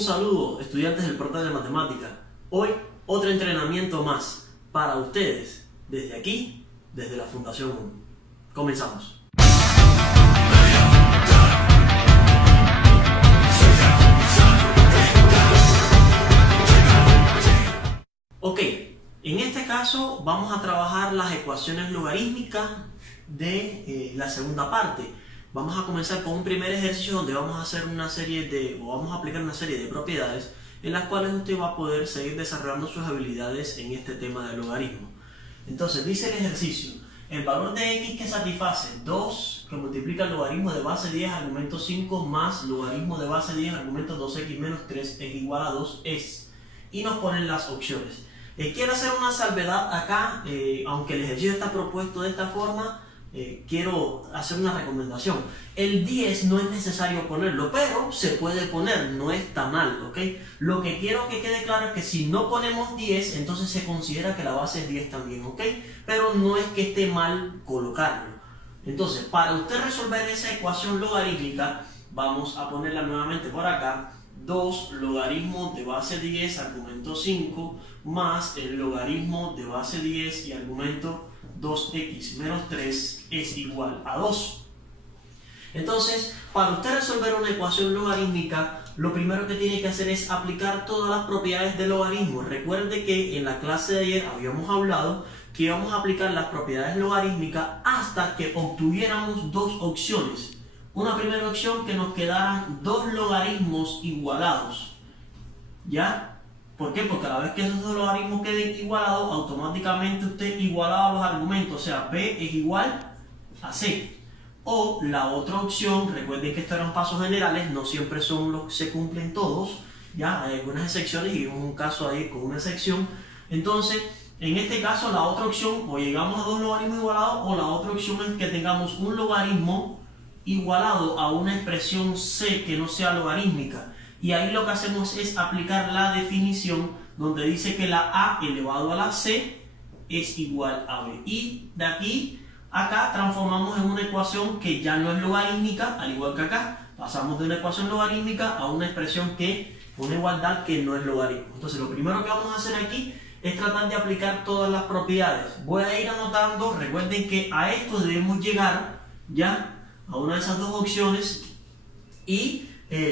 Un saludo, estudiantes del portal de matemática. Hoy, otro entrenamiento más para ustedes, desde aquí, desde la Fundación 1. Comenzamos. Ok, en este caso vamos a trabajar las ecuaciones logarítmicas de la segunda parte. Vamos a comenzar con un primer ejercicio donde vamos a hacer vamos a aplicar una serie de propiedades en las cuales usted va a poder seguir desarrollando sus habilidades en este tema del logaritmo. Entonces dice el ejercicio: el valor de x que satisface 2 que multiplica el logaritmo de base 10 argumento 5 más logaritmo de base 10 argumento 2x menos 3 es igual a 2 es, y nos ponen las opciones. Quiero hacer una salvedad acá, aunque el ejercicio está propuesto de esta forma. Quiero hacer una recomendación. El 10 no es necesario ponerlo, pero se puede poner, no está mal, ¿ok? Lo que quiero que quede claro es que si no ponemos 10, entonces se considera que la base es 10 también, ¿ok? Pero no es que esté mal colocarlo. Entonces, para usted resolver esa ecuación logarítmica, vamos a ponerla nuevamente por acá: 2 logaritmo de base 10 argumento 5 más el logaritmo de base 10 y argumento 2x menos 3 es igual a 2. Entonces, para usted resolver una ecuación logarítmica, lo primero que tiene que hacer es aplicar todas las propiedades del logaritmo. Recuerde que en la clase de ayer habíamos hablado que íbamos a aplicar las propiedades logarítmicas hasta que obtuviéramos dos opciones. Una primera opción, que nos quedaran dos logaritmos igualados, ¿ya? ¿Por qué? Porque a la vez que esos dos logaritmos queden igualados, automáticamente usted igualaba los argumentos, o sea, B es igual a C. O la otra opción, recuerden que estos eran pasos generales, no siempre se cumplen todos, ya hay algunas excepciones y vimos un caso ahí con una excepción. Entonces, en este caso, la otra opción, o llegamos a dos logaritmos igualados, o la otra opción es que tengamos un logaritmo igualado a una expresión C que no sea logarítmica. Y ahí lo que hacemos es aplicar la definición donde dice que la A elevado a la C es igual a B. Y de aquí a acá transformamos en una ecuación que ya no es logarítmica, al igual que acá. Pasamos de una ecuación logarítmica a una expresión una igualdad que no es logaritmo. Entonces lo primero que vamos a hacer aquí es tratar de aplicar todas las propiedades. Voy a ir anotando. Recuerden que a esto debemos llegar ya a una de esas dos opciones. Y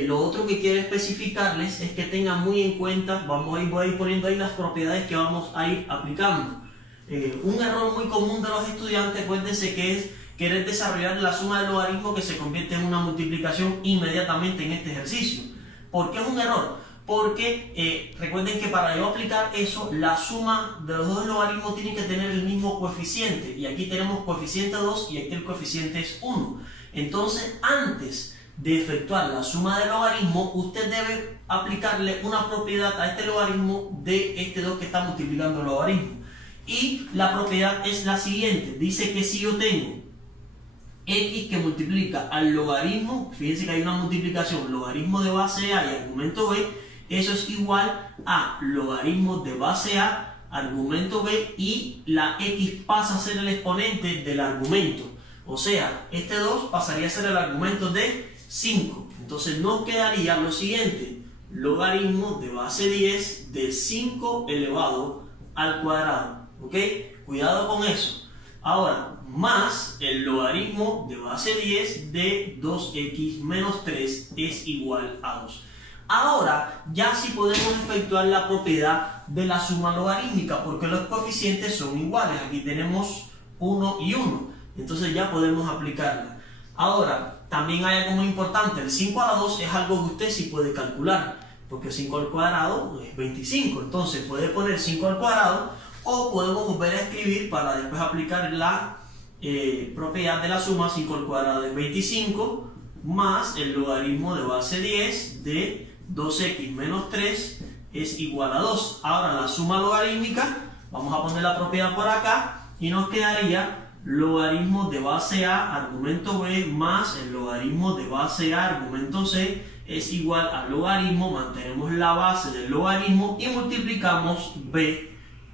lo otro que quiero especificarles es que tengan muy en cuenta, voy a ir poniendo ahí las propiedades que vamos a ir aplicando. Un error muy común de los estudiantes, acuérdense, que es querer desarrollar la suma de logaritmos que se convierte en una multiplicación inmediatamente en este ejercicio. ¿Por qué es un error? Porque recuerden que para yo aplicar eso, la suma de los dos logaritmos tiene que tener el mismo coeficiente. Y aquí tenemos coeficiente 2 y aquí el coeficiente es 1. Entonces, antes de efectuar la suma de logaritmos, usted debe aplicarle una propiedad a este logaritmo de este 2 que está multiplicando el logaritmo. Y la propiedad es la siguiente: dice que si yo tengo x que multiplica al logaritmo, fíjense que hay una multiplicación, logaritmo de base a y argumento b, eso es igual a logaritmo de base a argumento b, y la x pasa a ser el exponente del argumento. O sea, este 2 pasaría a ser el argumento de 5. Entonces nos quedaría lo siguiente: logaritmo de base 10 de 5 elevado al cuadrado. ¿Ok? Cuidado con eso. Ahora, más el logaritmo de base 10 de 2x menos 3 es igual a 2. Ahora ya sí podemos efectuar la propiedad de la suma logarítmica, porque los coeficientes son iguales. Aquí tenemos 1 y 1. Entonces ya podemos aplicarla. Ahora, también hay algo muy importante: el 5 a la 2 es algo que usted sí puede calcular, porque 5 al cuadrado es 25. Entonces puede poner 5 al cuadrado, o podemos volver a escribir para después aplicar la propiedad de la suma. 5 al cuadrado es 25, más el logaritmo de base 10 de 2x menos 3 es igual a 2. Ahora la suma logarítmica, vamos a poner la propiedad por acá, y nos quedaría logaritmo de base a argumento b más el logaritmo de base a argumento c es igual al logaritmo, mantenemos la base del logaritmo y multiplicamos b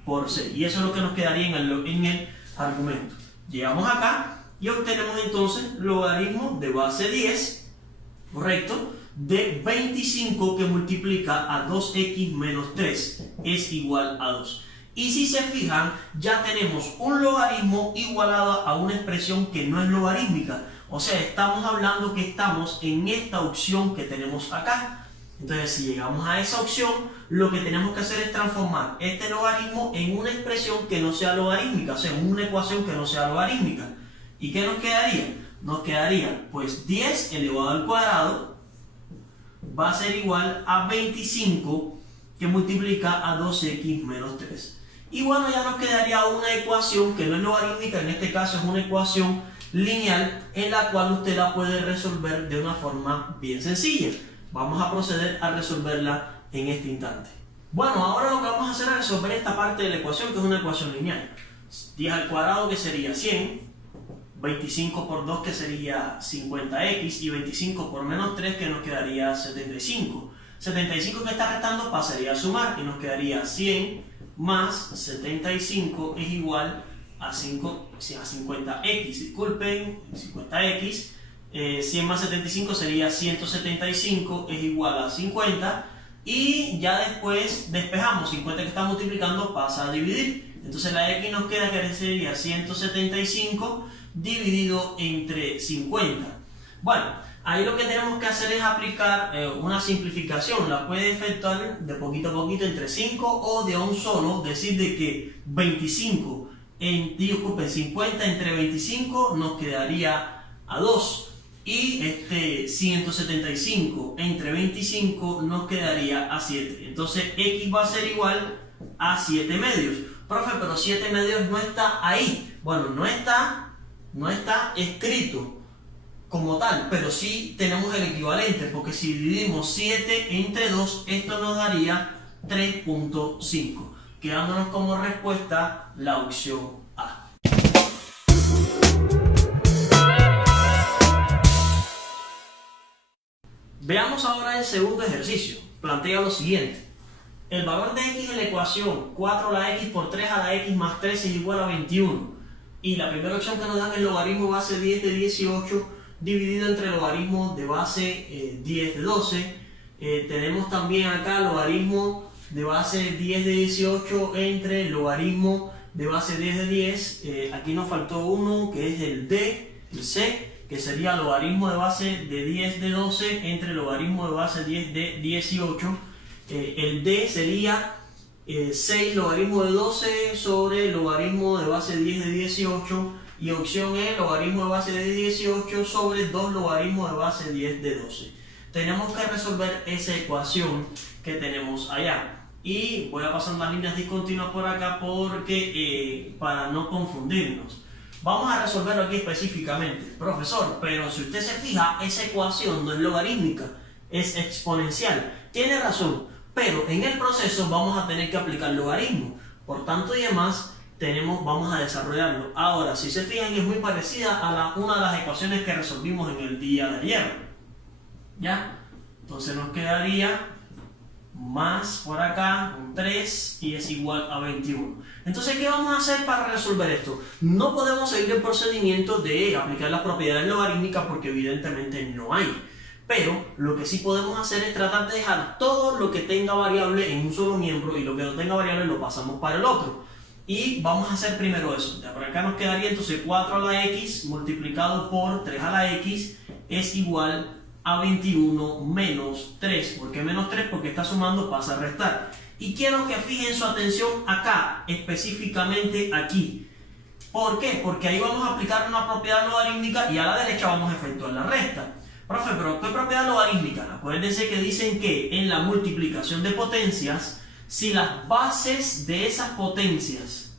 por c, y eso es lo que nos quedaría en el argumento. Llegamos acá y obtenemos entonces logaritmo de base 10, correcto, de 25 que multiplica a 2x menos 3 es igual a 2. Y si se fijan, ya tenemos un logaritmo igualado a una expresión que no es logarítmica. O sea, estamos hablando que estamos en esta opción que tenemos acá. Entonces, si llegamos a esa opción, lo que tenemos que hacer es transformar este logaritmo en una expresión que no sea logarítmica, o sea, en una ecuación que no sea logarítmica. ¿Y qué nos quedaría? Nos quedaría, pues, 10 elevado al cuadrado va a ser igual a 25 que multiplica a 2x menos 3. Y bueno, ya nos quedaría una ecuación que no es logarítmica, en este caso es una ecuación lineal en la cual usted la puede resolver de una forma bien sencilla. Vamos a proceder a resolverla en este instante. Bueno, ahora lo que vamos a hacer es resolver esta parte de la ecuación, que es una ecuación lineal. 10 al cuadrado, que sería 100, 25 por 2, que sería 50x, y 25 por menos 3, que nos quedaría 75. 75 que está restando pasaría a sumar, y nos quedaría 100 más 75 es igual a 50x, disculpen, 50x. 100 más 75 sería 175, es igual a 50, y ya después despejamos, 50 que está multiplicando pasa a dividir, entonces la x nos queda que sería 175 dividido entre 50. Bueno, ahí lo que tenemos que hacer es aplicar una simplificación, la puede efectuar de poquito a poquito entre 5 o de un solo, decir de que 50 entre 25 nos quedaría a 2. Y 175 entre 25 nos quedaría a 7. Entonces x va a ser igual a 7 medios. Profe, pero 7 medios no está ahí. Bueno, no está escrito como tal, pero sí tenemos el equivalente, porque si dividimos 7 entre 2, esto nos daría 3.5, quedándonos como respuesta la opción A. Veamos ahora el segundo ejercicio. Plantea lo siguiente. El valor de x en la ecuación 4 a la x por 3 a la x más 3 es igual a 21. Y la primera opción que nos dan es el logaritmo base 10 de 18 dividido entre el logaritmo de base 10 de 12. Tenemos también acá logaritmo de base 10 de 18 entre el logaritmo de base 10 de 10. Aquí nos faltó uno que es el D, el C, que sería logaritmo de base de 10 de 12 entre logaritmo de base 10 de 18. El D sería 6 logaritmo de 12 sobre logaritmo de base 10 de 18. Y opción E, logaritmo de base de 18 sobre 2 logaritmos de base 10 de 12. Tenemos que resolver esa ecuación que tenemos allá. Y voy a pasar unas líneas discontinuas por acá porque para no confundirnos. Vamos a resolverlo aquí específicamente. Profesor, pero si usted se fija, esa ecuación no es logarítmica, es exponencial. Tiene razón, pero en el proceso vamos a tener que aplicar logaritmo. Por tanto y demás, vamos a desarrollarlo. Ahora, si se fijan, es muy parecida a una de las ecuaciones que resolvimos en el día de ayer. ¿Ya? Entonces nos quedaría más por acá, un 3, y es igual a 21. Entonces, ¿qué vamos a hacer para resolver esto? No podemos seguir el procedimiento de aplicar las propiedades logarítmicas porque evidentemente no hay. Pero lo que sí podemos hacer es tratar de dejar todo lo que tenga variable en un solo miembro y lo que no tenga variable lo pasamos para el otro. Y vamos a hacer primero eso. Ya por acá nos quedaría entonces 4 a la x multiplicado por 3 a la x es igual a 21 menos 3. ¿Por qué menos 3? Porque está sumando, pasa a restar. Y quiero que fijen su atención acá, específicamente aquí. ¿Por qué? Porque ahí vamos a aplicar una propiedad logarítmica y a la derecha vamos a efectuar la resta. Profe, ¿pero qué propiedad logarítmica? Acuérdense que dicen que en la multiplicación de potencias, si las bases de esas potencias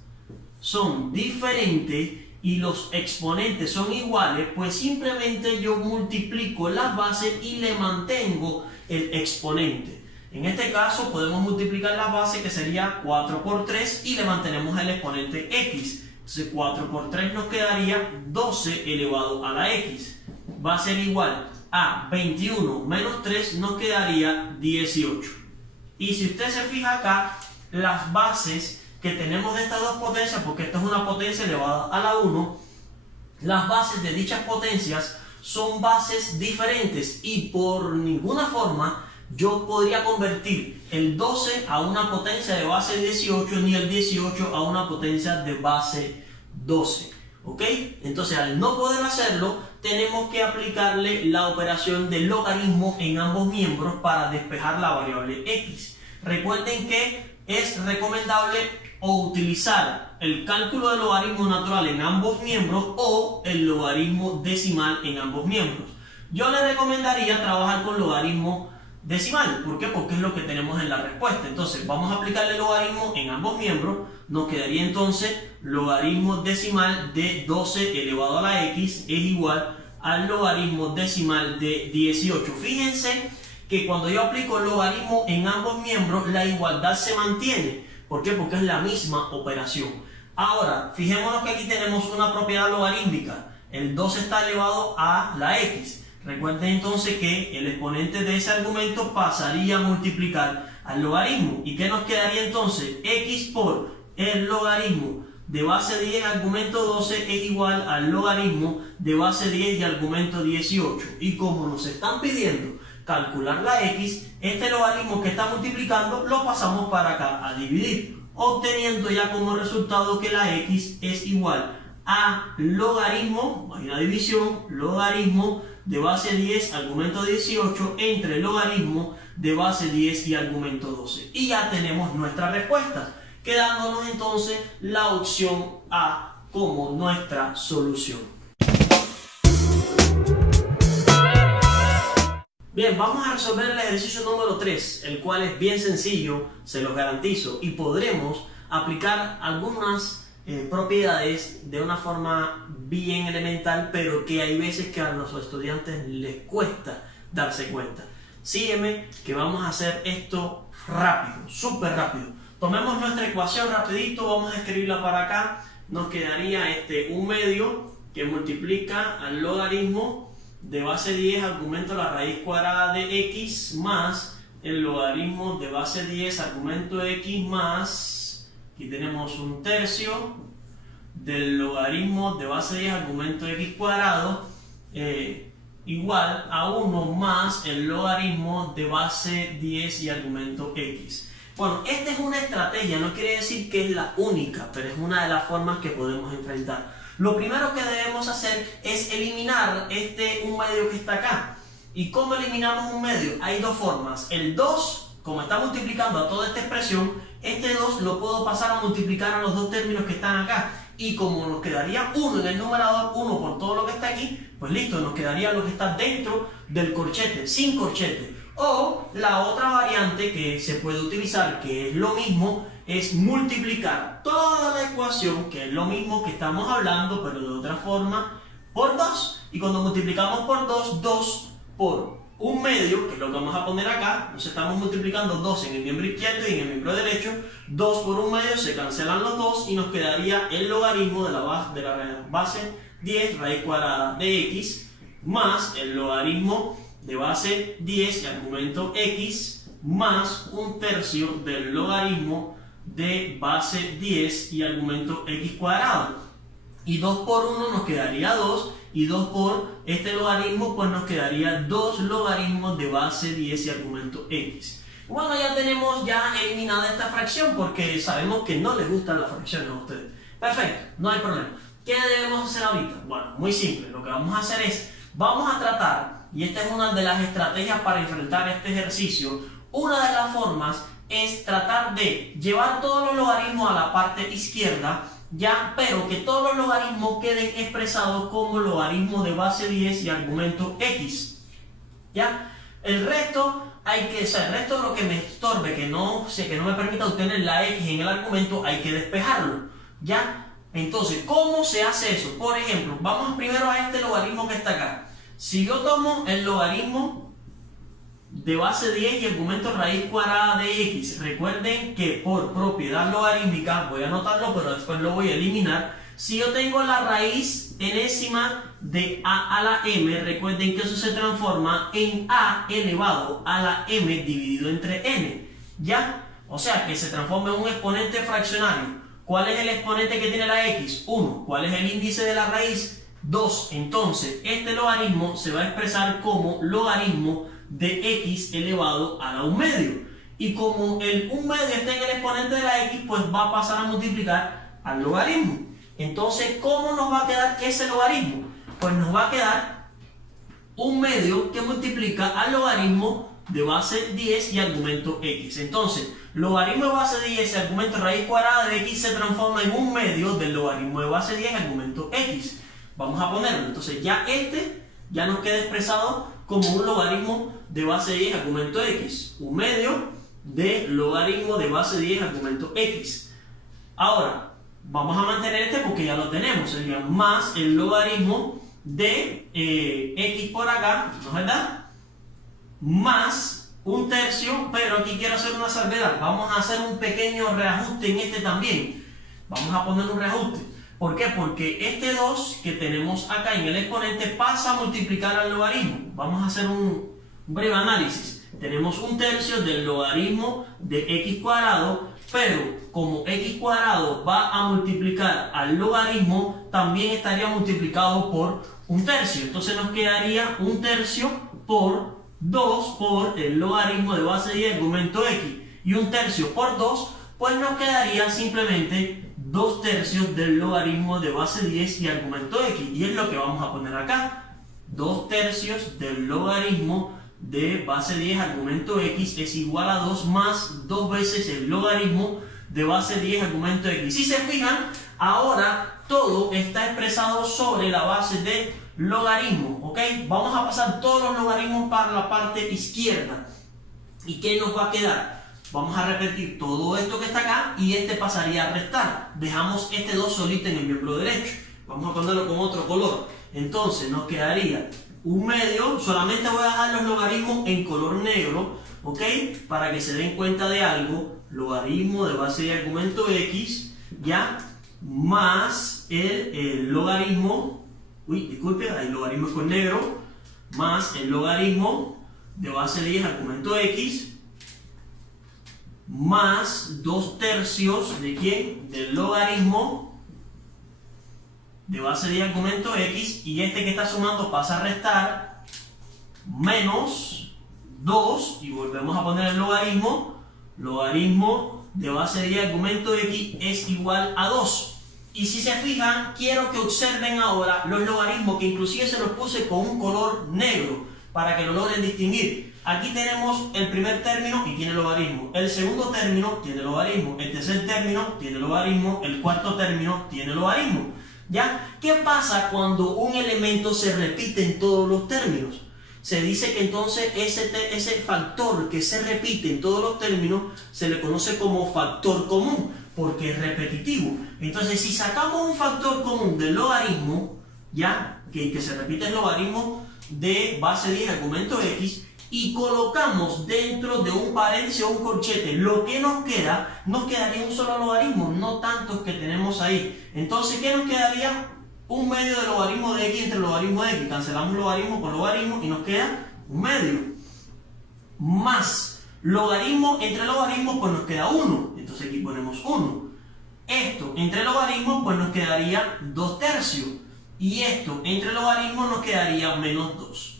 son diferentes y los exponentes son iguales, pues simplemente yo multiplico las bases y le mantengo el exponente. En este caso podemos multiplicar las bases, que sería 4 por 3, y le mantenemos el exponente x. Entonces 4 por 3 nos quedaría 12 elevado a la x. Va a ser igual a 21 menos 3, nos quedaría 18. Y si usted se fija acá, las bases que tenemos de estas dos potencias, porque esto es una potencia elevada a la 1, las bases de dichas potencias son bases diferentes y por ninguna forma yo podría convertir el 12 a una potencia de base 18 ni el 18 a una potencia de base 12. ¿Ok? Entonces, al no poder hacerlo, tenemos que aplicarle la operación de logaritmo en ambos miembros para despejar la variable x. Recuerden que es recomendable o utilizar el cálculo de logaritmo natural en ambos miembros o el logaritmo decimal en ambos miembros. Yo les recomendaría trabajar con logaritmo decimal. ¿Por qué? Porque es lo que tenemos en la respuesta. Entonces vamos a aplicarle el logaritmo en ambos miembros. Nos quedaría entonces logaritmo decimal de 12 elevado a la x es igual al logaritmo decimal de 18. Fíjense que cuando yo aplico el logaritmo en ambos miembros, la igualdad se mantiene. ¿Por qué? Porque es la misma operación. Ahora, fijémonos que aquí tenemos una propiedad logarítmica. El 12 está elevado a la x. Recuerden entonces que el exponente de ese argumento pasaría a multiplicar al logaritmo. ¿Y qué nos quedaría entonces? X por el logaritmo de base 10 argumento 12 es igual al logaritmo de base 10 y argumento 18. Y como nos están pidiendo calcular la x, este logaritmo que está multiplicando lo pasamos para acá a dividir, obteniendo ya como resultado que la x es igual a logaritmo, hay una división, logaritmo de base 10 argumento 18 entre logaritmo de base 10 y argumento 12. Y ya tenemos nuestra respuesta, quedándonos entonces la opción A como nuestra solución. Bien, vamos a resolver el ejercicio número 3, el cual es bien sencillo, se los garantizo, y podremos aplicar algunas propiedades de una forma bien elemental, pero que hay veces que a los estudiantes les cuesta darse cuenta. Sígueme que vamos a hacer esto rápido, súper rápido. Tomemos nuestra ecuación rapidito, vamos a escribirla para acá. Nos quedaría 1/2 que multiplica al logaritmo de base 10 argumento a la raíz cuadrada de x más el logaritmo de base 10 argumento x más, aquí tenemos 1/3 del logaritmo de base 10 argumento x cuadrado igual a 1 más el logaritmo de base 10 y argumento x. Bueno, esta es una estrategia, no quiere decir que es la única, pero es una de las formas que podemos enfrentar. Lo primero que debemos hacer es eliminar 1/2 que está acá. ¿Y cómo eliminamos 1/2? Hay dos formas. El 2, como está multiplicando a toda esta expresión, este 2 lo puedo pasar a multiplicar a los dos términos que están acá. Y como nos quedaría 1 en el numerador, 1 por todo lo que está aquí, pues listo, nos quedaría lo que está dentro del corchete, sin corchete. O la otra variante que se puede utilizar, que es lo mismo, es multiplicar toda la ecuación, que es lo mismo que estamos hablando, pero de otra forma, por 2. Y cuando multiplicamos por 2, 2 por 1/2, que es lo que vamos a poner acá, nos estamos multiplicando 2 en el miembro izquierdo y en el miembro derecho, 2 por 1/2 se cancelan los 2 y nos quedaría el logaritmo de la base 10 raíz cuadrada de x más el logaritmo de base 10 y argumento x más 1/3 del logaritmo de base 10 y argumento x cuadrado. Y 2 por 1 nos quedaría 2 y 2 por este logaritmo pues nos quedaría 2 logaritmos de base 10 y argumento x. Bueno, ya tenemos eliminada esta fracción porque sabemos que no les gustan las fracciones a ustedes. Perfecto, no hay problema. ¿Qué debemos hacer ahorita? Bueno, muy simple. Lo que vamos a hacer es, vamos a tratar, y esta es una de las estrategias para enfrentar este ejercicio, una de las formas es tratar de llevar todos los logaritmos a la parte izquierda, pero que todos los logaritmos queden expresados como logaritmo de base 10 y argumento x. El resto el resto de lo que me estorbe, que no me permita obtener la x en el argumento, hay que despejarlo. Entonces, ¿cómo se hace eso? Por ejemplo, vamos primero a este logaritmo que está acá. Si yo tomo el logaritmo de base 10 y argumento raíz cuadrada de x, recuerden que por propiedad logarítmica, voy a anotarlo pero después lo voy a eliminar, si yo tengo la raíz enésima de a la m, recuerden que eso se transforma en a elevado a la m dividido entre n, o sea que se transforma en un exponente fraccionario. ¿Cuál es el exponente que tiene la x? 1. ¿Cuál es el índice de la raíz? 2. Entonces, este logaritmo se va a expresar como logaritmo de x elevado a la 1 medio. Y como el 1 medio está en el exponente de la x, pues va a pasar a multiplicar al logaritmo. Entonces, ¿cómo nos va a quedar ese logaritmo? Pues nos va a quedar 1 medio que multiplica al logaritmo de base 10 y argumento x. Entonces, logaritmo de base 10 y argumento raíz cuadrada de x se transforma en 1 medio del logaritmo de base 10 y argumento x. Vamos a ponerlo. Entonces, ya nos queda expresado como un logaritmo de base 10 argumento x. 1 medio de logaritmo de base 10 argumento x. Ahora, vamos a mantener este porque ya lo tenemos. Sería más el logaritmo de x por acá, ¿no es verdad? Más 1/3, pero aquí quiero hacer una salvedad. Vamos a hacer un pequeño reajuste en este también. Vamos a poner un reajuste. ¿Por qué? Porque este 2 que tenemos acá en el exponente pasa a multiplicar al logaritmo. Vamos a hacer un breve análisis. Tenemos 1/3 del logaritmo de x cuadrado, pero como x cuadrado va a multiplicar al logaritmo, también estaría multiplicado por 1/3. Entonces nos quedaría 1/3 por 2 por el logaritmo de base 10 argumento x. Y 1/3 por 2, pues nos quedaría simplemente 2/3 del logaritmo de base 10 y argumento x. Y es lo que vamos a poner acá. 2/3 del logaritmo de base 10 argumento x es igual a 2 más 2 veces el logaritmo de base 10 argumento x. Si se fijan, ahora todo está expresado sobre la base de logaritmo, ¿ok? Vamos a pasar todos los logaritmos para la parte izquierda. ¿Y qué nos va a quedar? Vamos a repetir todo esto que está acá y este pasaría a restar. Dejamos este 2 solito en el miembro derecho. Vamos a ponerlo con otro color. Entonces nos quedaría 1 medio, solamente voy a dejar los logaritmos en color negro, ¿ok? Para que se den cuenta de algo. Logaritmo de base de argumento x, ¿ya? Más el logaritmo, disculpe, el logaritmo con negro, más el logaritmo de base 10 argumento x, más 2/3 de ¿quién? Del logaritmo de base 10 argumento x, y este que está sumando pasa a restar, menos 2, y volvemos a poner el logaritmo de base 10 argumento x es igual a 2. Y si se fijan, quiero que observen ahora los logaritmos, que inclusive se los puse con un color negro para que lo logren distinguir. Aquí tenemos el primer término y tiene logaritmo, el segundo término tiene logaritmo, el tercer término tiene logaritmo, el cuarto término tiene logaritmo. ¿Ya? ¿Qué pasa cuando un elemento se repite en todos los términos? Se dice que entonces ese factor que se repite en todos los términos se le conoce como factor común, porque es repetitivo. Entonces, si sacamos un factor común del logaritmo, ¿ya? Que se repite el logaritmo de base 10 argumento x, y colocamos dentro de un paréntesis o un corchete lo que nos quedaría un solo logaritmo, no tantos que tenemos ahí. Entonces, ¿qué nos quedaría? 1 medio del logaritmo de x entre el logaritmo de x. Cancelamos logaritmo con logaritmo y nos queda 1 medio. Más logaritmo entre logaritmos, pues nos queda 1. Entonces aquí ponemos 1. Esto entre logaritmos, pues nos quedaría 2/3. Y esto entre logaritmos nos quedaría menos 2.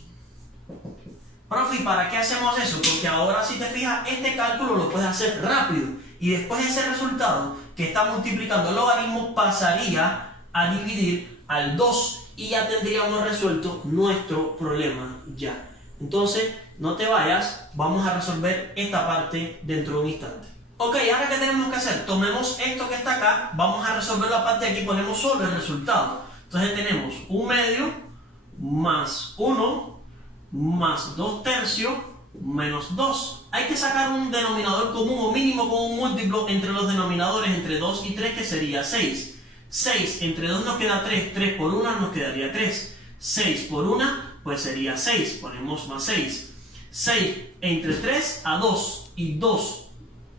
Profe, ¿y para qué hacemos eso? Porque ahora, si te fijas, este cálculo lo puedes hacer rápido. Y después ese resultado que está multiplicando el logaritmo pasaría a dividir al 2 y ya tendríamos resuelto nuestro problema ya. Entonces, no te vayas, vamos a resolver esta parte dentro de un instante. Ok, ahora ¿qué tenemos que hacer? Tomemos esto que está acá, vamos a resolver la parte de aquí, ponemos solo el resultado. Entonces tenemos 1 medio más 1 más 2/3 menos 2. Hay que sacar un denominador común o mínimo con un múltiplo entre los denominadores entre 2 y 3, que sería 6. 6 entre 2 nos queda 3, 3 por 1 nos quedaría 3. 6 por 1 pues sería 6, ponemos más 6. 6 entre 3 a 2, y 2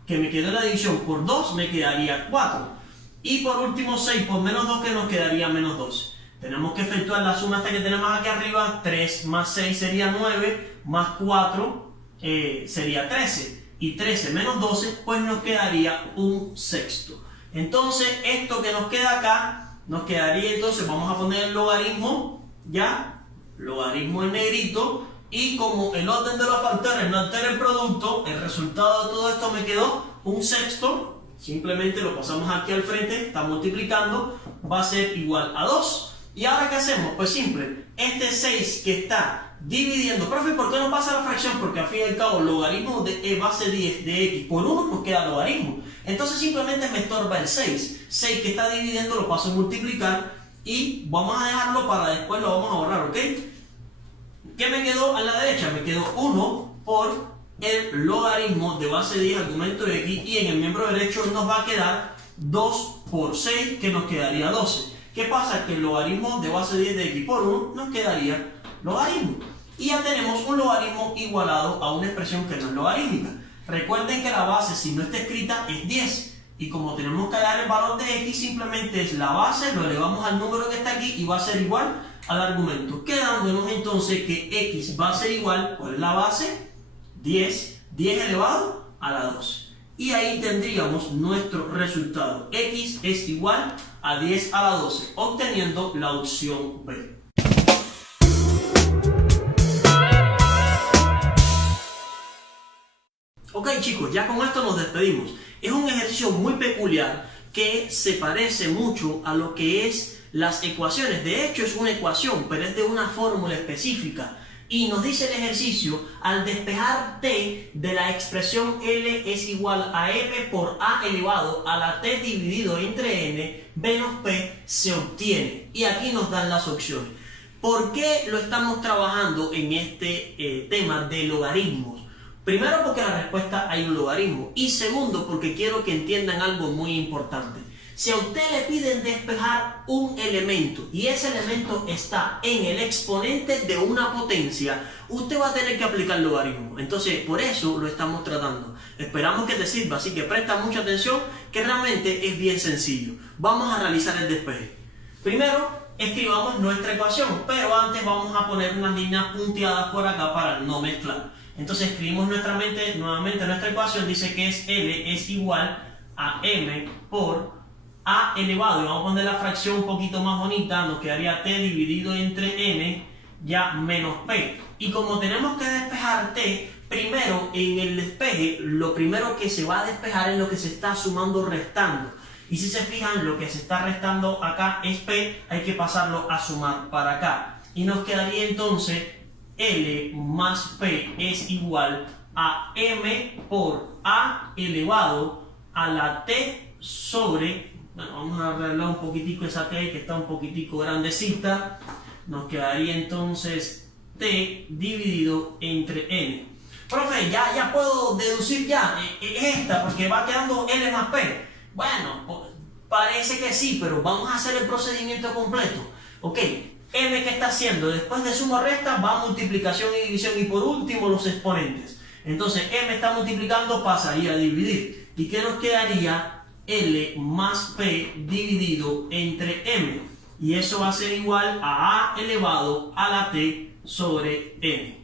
que me quedó en la división por 2 me quedaría 4. Y por último 6 por menos 2, que nos quedaría menos 12. Tenemos que efectuar la suma hasta que tenemos aquí arriba. 3 más 6 sería 9, más 4 sería 13. Y 13 menos 12, pues nos quedaría 1/6. Entonces, esto que nos queda acá nos quedaría entonces, vamos a poner el logaritmo, ya, logaritmo en negrito, y como el orden de los factores no altera el producto, el resultado de todo esto me quedó un sexto, simplemente lo pasamos aquí al frente, está multiplicando, va a ser igual a 2. ¿Y ahora qué hacemos? Pues simple, este 6 que está dividiendo, profe, ¿por qué no pasa la fracción? Porque al fin y al cabo, logaritmo de base 10 de x por 1 nos queda logaritmo. Entonces simplemente me estorba el 6. 6 que está dividiendo lo paso a multiplicar y vamos a dejarlo para después, lo vamos a borrar, ¿ok? ¿Qué me quedó a la derecha? Me quedó 1 por el logaritmo de base 10 argumento de x, y en el miembro derecho nos va a quedar 2 por 6, que nos quedaría 12. ¿Qué pasa? Que el logaritmo de base 10 de x por 1 nos quedaría logaritmo. Y ya tenemos un logaritmo igualado a una expresión que no es logarítmica. Recuerden que la base, si no está escrita, es 10. Y como tenemos que hallar el valor de x, simplemente es la base, lo elevamos al número que está aquí y va a ser igual al argumento. Quedándonos entonces que x va a ser igual, ¿cuál es la base? 10 elevado a la 12. Y ahí tendríamos nuestro resultado. X es igual a 10 a la 12, obteniendo la opción B. Ok chicos, ya con esto nos despedimos. Es un ejercicio muy peculiar que se parece mucho a lo que es las ecuaciones. De hecho es una ecuación, pero es de una fórmula específica. Y nos dice el ejercicio, al despejar t de la expresión L es igual a m por a elevado a la t dividido entre n menos p se obtiene. Y aquí nos dan las opciones. ¿Por qué lo estamos trabajando en este tema de logaritmos? Primero porque la respuesta hay un logaritmo. Y segundo porque quiero que entiendan algo muy importante. Si a usted le piden despejar un elemento y ese elemento está en el exponente de una potencia, usted va a tener que aplicar logaritmo. Entonces, por eso lo estamos tratando. Esperamos que te sirva, así que presta mucha atención, que realmente es bien sencillo. Vamos a realizar el despeje. Primero, escribamos nuestra ecuación, pero antes vamos a poner unas líneas punteadas por acá para no mezclar. Entonces, escribimos nuevamente nuestra ecuación, dice que es L es igual a m por a elevado, y vamos a poner la fracción un poquito más bonita, nos quedaría t dividido entre n ya menos p. Y como tenemos que despejar t, primero en el despeje, lo primero que se va a despejar es lo que se está sumando restando. Y si se fijan, lo que se está restando acá es p, hay que pasarlo a sumar para acá. Y nos quedaría entonces L más p es igual a m por a elevado a la t sobre... Bueno, vamos a arreglar un poquitico esa t que está un poquitico grandecita. Nos quedaría entonces t dividido entre n. Profe, ya puedo deducir ya, es esta, porque va quedando l más p. Bueno, parece que sí, pero vamos a hacer el procedimiento completo. Ok, m que está haciendo, después de suma resta va a multiplicación y división, y por último los exponentes. Entonces m está multiplicando, pasaría a dividir. ¿Y qué nos quedaría? L más P dividido entre M. Y eso va a ser igual a elevado a la T sobre N.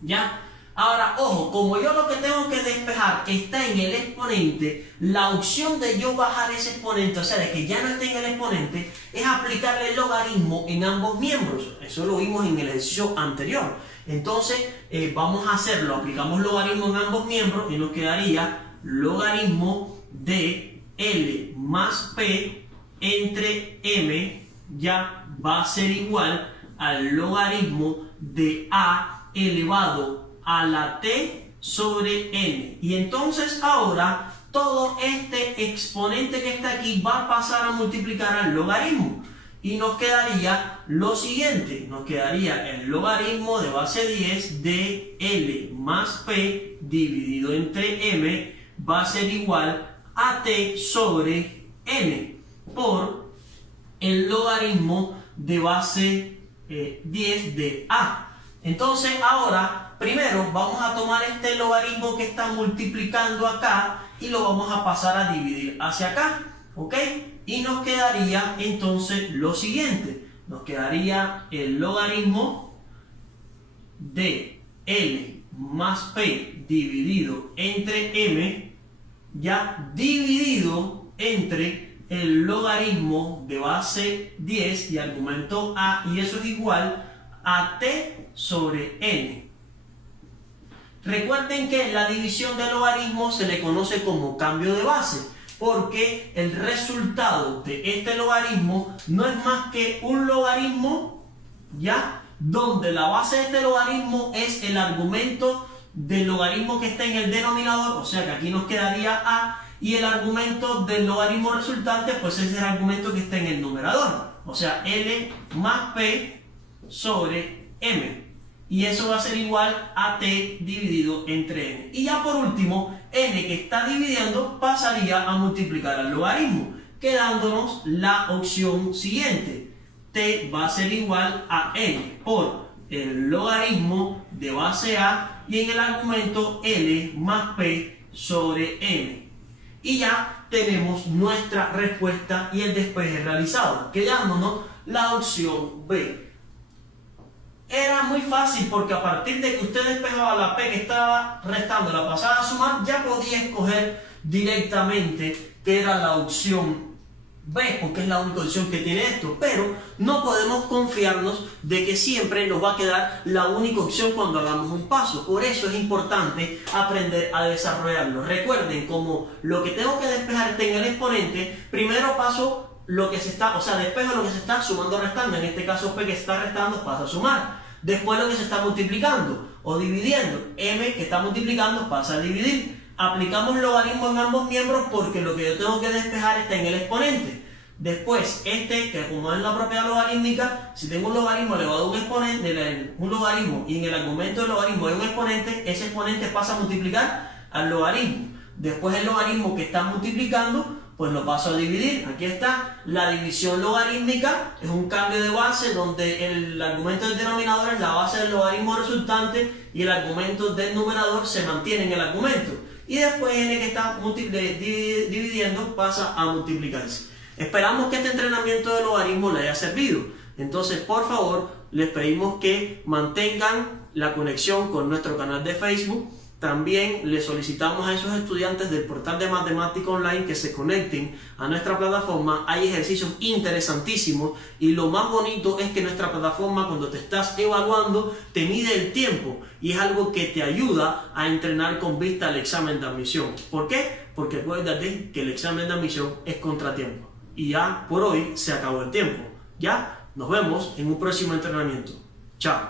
¿Ya? Ahora, ojo, como yo lo que tengo que despejar está en el exponente, la opción de yo bajar ese exponente, o sea, de que ya no esté en el exponente, es aplicarle el logaritmo en ambos miembros. Eso lo vimos en el ejercicio anterior. Entonces, vamos a hacerlo. Aplicamos logaritmo en ambos miembros y nos quedaría logaritmo de L más P entre M ya va a ser igual al logaritmo de A elevado a la T sobre N. Y entonces ahora todo este exponente que está aquí va a pasar a multiplicar al logaritmo. Y nos quedaría lo siguiente, nos quedaría el logaritmo de base 10 de L más P dividido entre M va a ser igual a T sobre N por el logaritmo de base 10 de A. Entonces ahora, primero vamos a tomar este logaritmo que está multiplicando acá y lo vamos a pasar a dividir hacia acá, ¿ok? Y nos quedaría entonces lo siguiente, nos quedaría el logaritmo de L más P dividido entre M ya dividido entre el logaritmo de base 10 y argumento a, y eso es igual a t sobre n. Recuerden que la división de logaritmos se le conoce como cambio de base, porque el resultado de este logaritmo no es más que un logaritmo, ¿ya?, donde la base de este logaritmo es el argumento del logaritmo que está en el denominador, o sea que aquí nos quedaría a, y el argumento del logaritmo resultante pues es el argumento que está en el numerador, o sea l más p sobre m, y eso va a ser igual a t dividido entre n. Y ya por último, n que está dividiendo pasaría a multiplicar al logaritmo, quedándonos la opción siguiente: t va a ser igual a n por el logaritmo de base a y en el argumento l más p sobre n. Y ya tenemos nuestra respuesta y el despeje realizado, quedándonos la opción B. Era muy fácil porque a partir de que usted despejaba la p que estaba restando, la pasaba a sumar, ya podía escoger directamente que era la opción B, porque es la única opción que tiene esto. Pero no podemos confiarnos de que siempre nos va a quedar la única opción cuando hagamos un paso. Por eso es importante aprender a desarrollarlo. Recuerden, como lo que tengo que despejar está en el exponente, primero paso lo que se está, o sea, despejo lo que se está sumando o restando. En este caso p que se está restando pasa a sumar. Después lo que se está multiplicando o dividiendo, m que está multiplicando pasa a dividir. Aplicamos logaritmo en ambos miembros porque lo que yo tengo que despejar está en el exponente. Después, que como es la propiedad logarítmica, si tengo un logaritmo elevado a un exponente, un logaritmo, y en el argumento del logaritmo hay un exponente, ese exponente pasa a multiplicar al logaritmo. Después el logaritmo que está multiplicando, pues lo paso a dividir. Aquí está la división logarítmica, es un cambio de base donde el argumento del denominador es la base del logaritmo resultante y el argumento del numerador se mantiene en el argumento. Y después n que está dividiendo pasa a multiplicarse. Esperamos que este entrenamiento de logaritmo le haya servido. Entonces, por favor, les pedimos que mantengan la conexión con nuestro canal de Facebook. También les solicitamos a esos estudiantes del portal de matemática online que se conecten a nuestra plataforma. Hay ejercicios interesantísimos y lo más bonito es que nuestra plataforma, cuando te estás evaluando, te mide el tiempo y es algo que te ayuda a entrenar con vista al examen de admisión. ¿Por qué? Porque acuérdate que el examen de admisión es contratiempo y ya por hoy se acabó el tiempo. Ya nos vemos en un próximo entrenamiento. Chao.